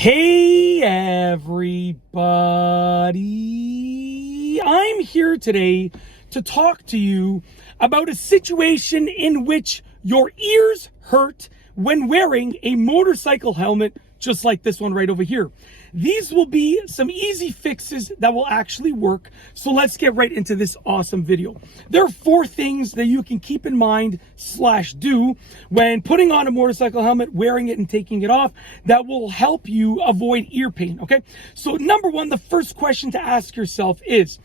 Hey everybody, I'm here today to talk to you about a situation in which your ears hurt when wearing a motorcycle helmet just like this one right over here. These will be some easy fixes that will actually work. So let's get right into this awesome video. There are 4 things that you can keep in mind / do when putting on a motorcycle helmet, wearing it and taking it off that will help you avoid ear pain, okay? So number 1, the first question to ask yourself is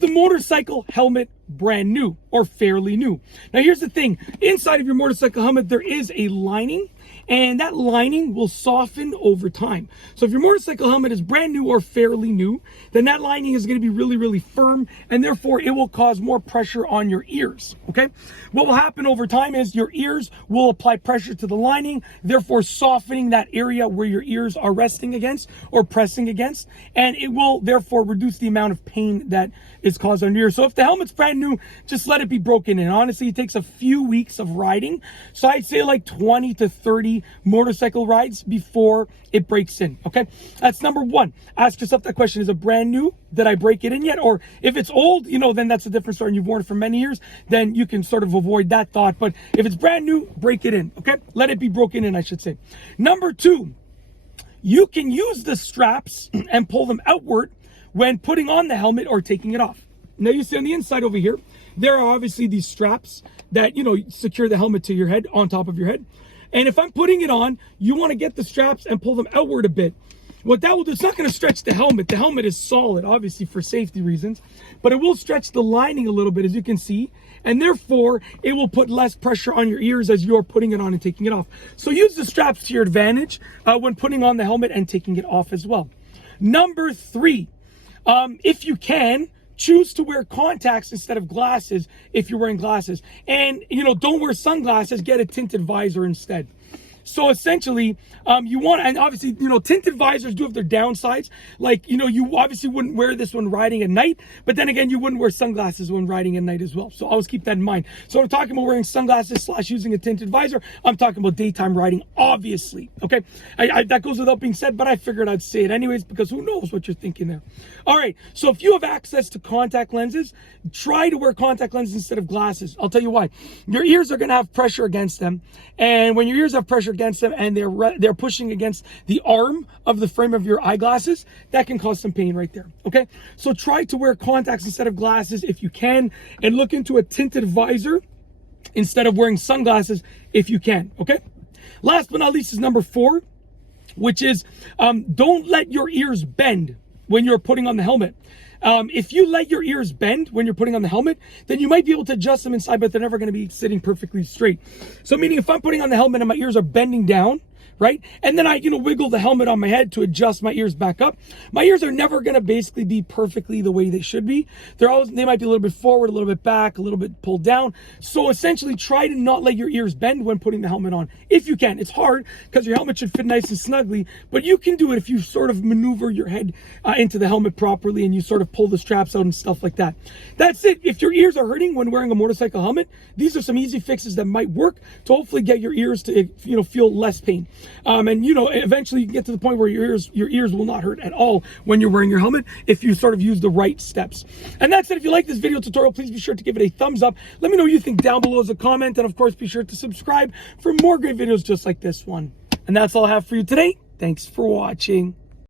the motorcycle helmet brand new or fairly new? Now here's the thing, inside of your motorcycle helmet there is a lining, and that lining will soften over time. So if your motorcycle helmet is brand new or fairly new, then that lining is going to be really firm, and therefore it will cause more pressure on your ears, okay? What will happen over time is your ears will apply pressure to the lining, therefore softening that area where your ears are resting against or pressing against, and it will therefore reduce the amount of pain that is caused on your ears. So if the helmet's brand new, just let it be broken in. Honestly, it takes a few weeks of riding. So I'd say like 20 to 30 motorcycle rides before it breaks in, okay? That's number 1. Ask yourself that question, is it brand new? Did I break it in yet? Or if it's old, then that's a different story and you've worn it for many years, then you can sort of avoid that thought. But if it's brand new, break it in, okay? Let it be broken in, I should say. Number 2, you can use the straps and pull them outward when putting on the helmet or taking it off. Now you see on the inside over here, there are obviously these straps that, secure the helmet to your head, on top of your head. And if I'm putting it on, you want to get the straps and pull them outward a bit. What that will do, it's not going to stretch the helmet. The helmet is solid, obviously for safety reasons, but it will stretch the lining a little bit, as you can see, and therefore it will put less pressure on your ears as you're putting it on and taking it off. So use the straps to your advantage when putting on the helmet and taking it off as well. Number 3, if you can, choose to wear contacts instead of glasses if you're wearing glasses. And, don't wear sunglasses, get a tinted visor instead. So essentially, you want, and obviously, tinted visors do have their downsides. Like, you obviously wouldn't wear this when riding at night, but then again, you wouldn't wear sunglasses when riding at night as well. So always keep that in mind. So I'm talking about wearing sunglasses / using a tinted visor. I'm talking about daytime riding, obviously, okay? That goes without being said, but I figured I'd say it anyways because who knows what you're thinking there. All right, so if you have access to contact lenses, try to wear contact lenses instead of glasses. I'll tell you why. Your ears are gonna have pressure against them, and when your ears have pressure against them and they're pushing against the arm of the frame of your eyeglasses, that can cause some pain right there, okay? So try to wear contacts instead of glasses if you can, and look into a tinted visor instead of wearing sunglasses if you can, okay? Last but not least is number 4, which is don't let your ears bend when you're putting on the helmet. If you let your ears bend when you're putting on the helmet, then you might be able to adjust them inside, but they're never going to be sitting perfectly straight. So meaning if I'm putting on the helmet and my ears are bending down, right? And then I, wiggle the helmet on my head to adjust my ears back up. My ears are never going to basically be perfectly the way they should be. They might be a little bit forward, a little bit back, a little bit pulled down. So essentially try to not let your ears bend when putting the helmet on. If you can. It's hard because your helmet should fit nice and snugly, but you can do it if you sort of maneuver your head into the helmet properly and you sort of pull the straps out and stuff like that. That's it. If your ears are hurting when wearing a motorcycle helmet, these are some easy fixes that might work to hopefully get your ears to, feel less pain. And eventually you can get to the point where your ears will not hurt at all when you're wearing your helmet if you sort of use the right steps. And that's it. If you like this video tutorial, please be sure to give it a thumbs up. Let me know what you think down below as a comment, and of course be sure to subscribe for more great videos just like this one. And that's all I have for you today. Thanks for watching.